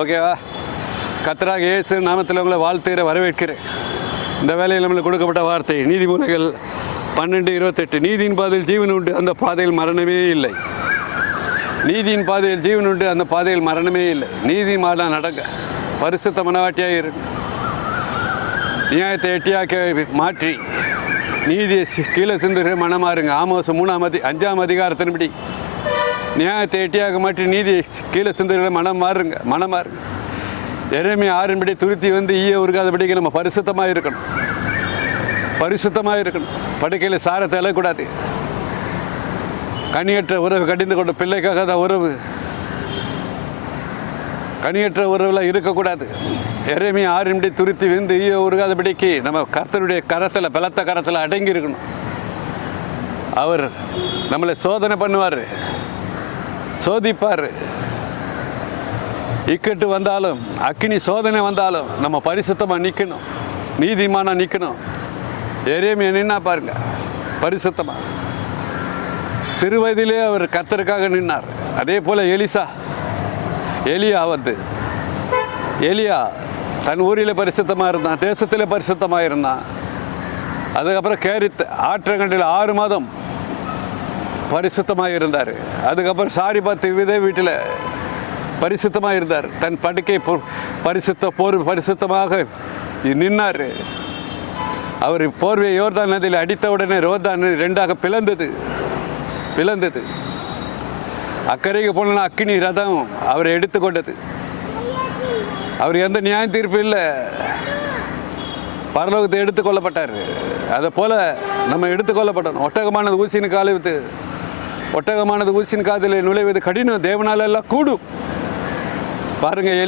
ஓகேவா? கர்த்தராகிய இயேசு நாமத்தில் உங்களை வாழ்த்துகிற வரவேற்கிறேன். இந்த வேலையில் நம்மளுக்கு கொடுக்கப்பட்ட வார்த்தை நீதிமொழிகள் 12:28. நீதியின் பாதையில் ஜீவன் உண்டு, அந்த பாதையில் மரணமே இல்லை. நீதியின் பாதையில் ஜீவன் உண்டு, அந்த பாதையில் மரணமே இல்லை. நீதி மாட நடங்க, பரிசுத்த மனவாட்டியாக இருக்கு. நியாயத்தை எட்டியாக்க மாற்றி நீதியை கீழே சிந்துகிற மனமாறுங்க. ஆமோஸ் 5ஆம் அதிகாரத்தின்படி நியாயத்தை எட்டியாக மாற்றி நீதியை கீழே சிந்துகிற மனம் மாறுங்க. எரேமியா 6 துருத்தி வந்து ஈய உருகாதபடிக்கு நம்ம பரிசுத்தமாக இருக்கணும். படுக்கையில் சாரத்தை எழக்கூடாது. கனியற்ற உறவு கடிந்து கொண்ட பிள்ளைக்காக தான் உறவு, கனியற்ற உறவில் இருக்கக்கூடாது. எரேமியா 6 துருத்தி வந்து ஈய உருகாதபடிக்கு நம்ம கர்த்தருடைய கரத்தில், பலத்த கரத்தில் அடங்கி இருக்கணும். அவர் நம்மளை சோதனை பண்ணுவார், சோதிப்பார். இக்கட்டு வந்தாலும், அக்கினி சோதனை வந்தாலும் நம்ம பரிசுத்தமாக நிற்கணும், நீதிமானாக நிற்கணும். எரேமியா நின்னா பாருங்க, பரிசுத்தமாக. சிறு வயதிலே அவர் கர்த்தருக்காக நின்னார். அதே போல் எலியா தன் ஊரில் பரிசுத்தமாக இருந்தான், தேசத்தில் பரிசுத்தமாக இருந்தான். அதுக்கப்புறம் கேரித் ஆற்றங்கண்டில் 6 மாதம் பரிசுத்தமாக இருந்தார். அதுக்கப்புறம் சாரிபாத் விதை வீட்டில் பரிசுத்தமாக இருந்தார். தன் படுக்கை பரிசுத்தமாக நின்னார். அவர் போர்வையை யோர்தான் நதியில் அடித்த உடனே யோர்தான் 2ஆக பிளந்தது. அக்கறைக்கு போனா அக்கினி ரதம் அவரை எடுத்துக்கொண்டது. அவர் எந்த நியாய தீர்ப்பு இல்லை, பரலோகத்தை எடுத்துக்கொள்ளப்பட்டார். அதை போல் நம்ம எடுத்துக்கொள்ளப்பட்டோம். ஒட்டகமானது ஊசியின் காதில் நுழைவது கடினம், தேவனால் எல்லாம் கூடும். பாருங்கள்,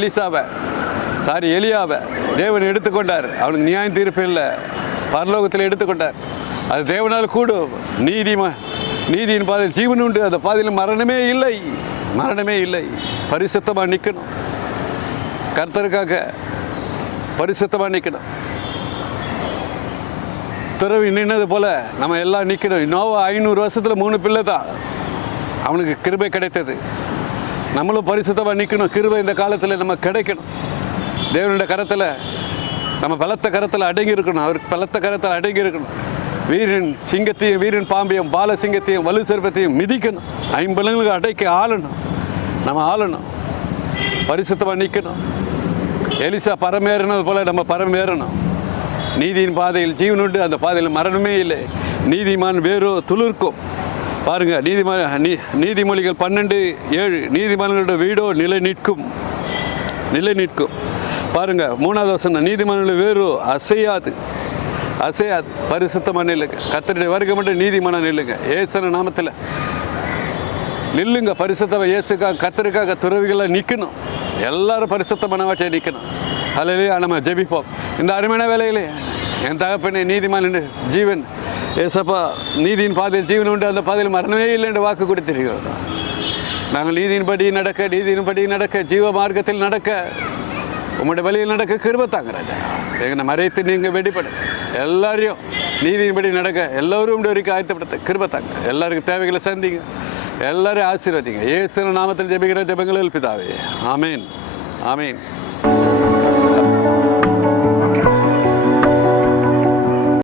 எலியாவை தேவன் எடுத்துக்கொண்டார். அவனுக்கு நியாய தீர்ப்பு இல்லை, பரலோகத்தில் எடுத்துக்கொண்டார். அது தேவனால் கூடும். நீதியின் பாதையில் ஜீவன் உண்டு, அந்த பாதையில் மரணமே இல்லை. பரிசுத்தமாக நிற்கணும், கர்த்தருக்காக பரிசுத்தமாக நிற்கணும். துறவி நின்னது போல் நம்ம எல்லாம் நிற்கணும். நோவா 500 வருஷத்தில் 3 பிள்ளை தான் அவனுக்கு கிருபை கிடைத்தது. நம்மளும் பரிசுத்தமாக நிற்கணும். கிருபை இந்த காலத்தில் நம்ம கிடைக்கணும். தேவனுடைய கரத்தில், நம்ம பலத்த கரத்தில் அடங்கி இருக்கணும். அவருக்கு பலத்த கரத்தில் அடங்கி இருக்கணும். வீரன் பாம்பையும் பால சிங்கத்தையும் வலு சிற்பத்தையும் மிதிக்கணும். 50 அடைக்க நம்ம ஆளணும். பரிசுத்தமாக நிற்கணும். எலிசா பரமேறினது போல் நம்ம பரமேறணும். நீதியின் பாதையில் ஜீவன் உண்டு, அந்த பாதையில் மரணமே இல்லை. நீதிமான் வேறோ துளிர்க்கும். பாருங்கள், நீதிமொழிகள் 12:7. நீதிமான்களோட வீடோ நிலை நிற்கும். பாருங்கள், 3வது வசனம், நீதிமான்களோட வேறோ அசையாது. பரிசுத்தமாக நில்லுங்க. கர்த்தருடைய வருகை மட்டும் நீதிமான நில்லுங்க. இயேசு நாமத்தில் நில்லுங்க. பரிசுத்தமாக இயேசுக்காக, கர்த்தருக்காக துறவிகளாக நிற்கணும். எல்லாரும் பரிசுத்தமானவாற்றை நிற்கணும். அல்லேலூயா. நம்ம ஜெபிப்போம். இந்த அருமையான வேலையிலே என் தகப்பனே, நீதிமான் ஜீவன் ஏசப்பா, நீதியின் பாதையில் ஜீவன் உண்டு, அந்த பாதையில் மரணமே இல்லை என்று வாக்கு கொடுத்திருக்கிறோம். நாங்கள் நீதியின்படி நடக்க ஜீவ மார்க்கத்தில் நடக்க, உங்களுடைய வழியில் நடக்க கிருபை தாங்க ராஜா. எங்களை மறைத்து நீங்கள் வெடிப்பட எல்லாரையும் நீதியின்படி நடக்க எல்லோரும் வரைக்கும் ஆயத்தப்படுத்த கிருபை தாங்க. எல்லாருக்கும் தேவைகளை சந்திங்க, எல்லாரையும் ஆசீர்வதிங்க. இயேசு நாமத்தில் ஜெபிக்கிற ஜெபங்களில் பிதாவே, ஆமேன்.